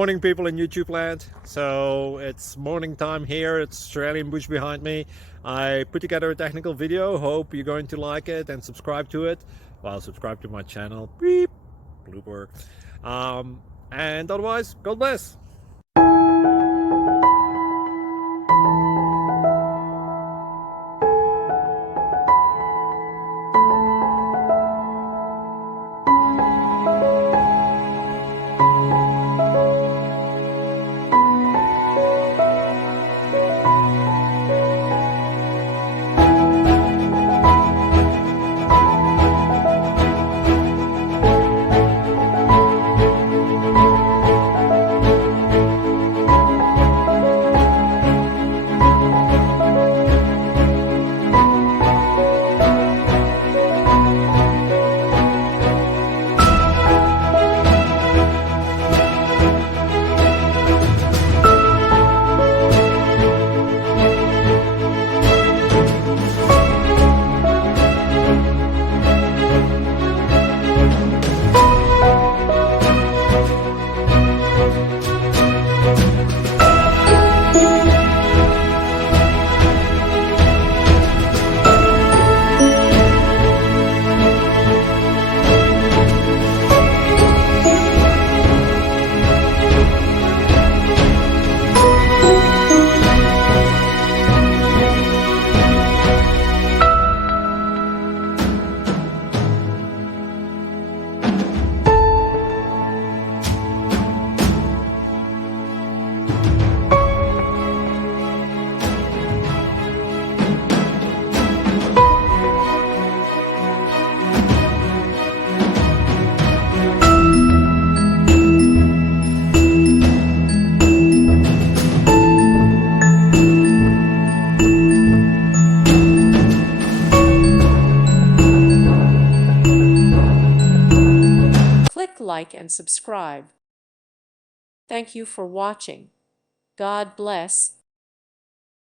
Morning, people in YouTube land. So it's morning time here. It's Australian bush behind me. I put together a technical video. Hope you're going to like it and subscribe to it. Well, subscribe to my channel. Beep. Blooper. And otherwise, God bless. Click like and subscribe. Thank you for watching. God bless.